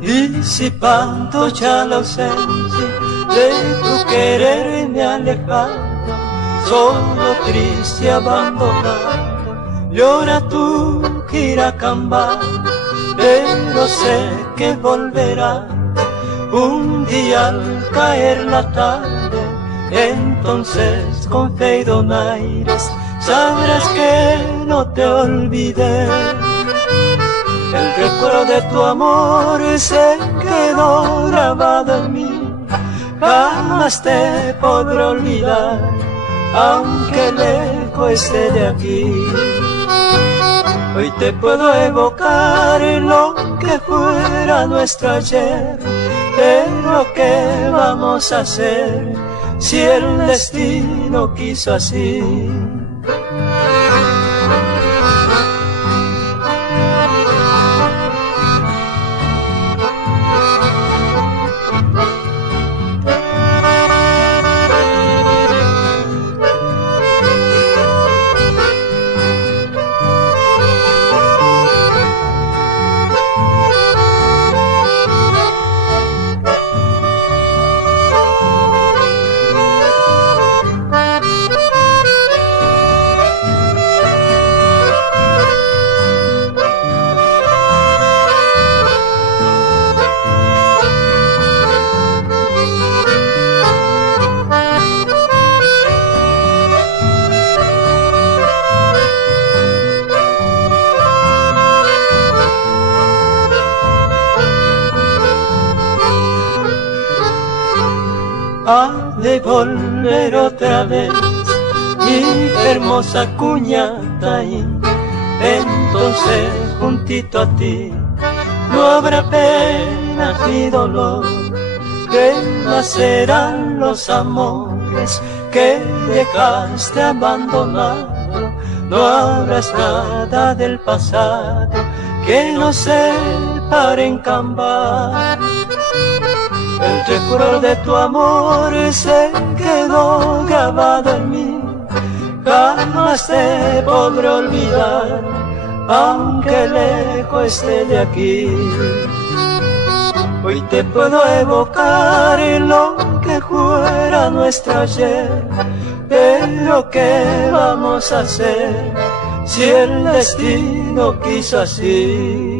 Disipando ya la ausencia de tu querer me ha alejado, solo, triste, abandonado, llora tu Quiracambá, pero sé que volverá un día al caer la tarde. Entonces con fe y donaires sabrás que no te olvidé. El recuerdo de tu amor se quedó grabado en mí, jamás te podré olvidar, aunque lejos esté de aquí. Hoy te puedo evocar en lo que fuera nuestro ayer, pero ¿qué vamos a hacer si el destino quiso así? Ha de volver otra vez mi hermosa cuñata, y entonces juntito a ti no habrá pena ni dolor, renacerán los amores que dejaste abandonado. No habrás nada del pasado que nos separe en Cambá. El recuerdo de tu amor se quedó grabado en mí, jamás te podré olvidar, aunque lejos esté de aquí. Hoy te puedo evocar en lo que fuera nuestro ayer, pero ¿qué vamos a hacer si el destino quiso así?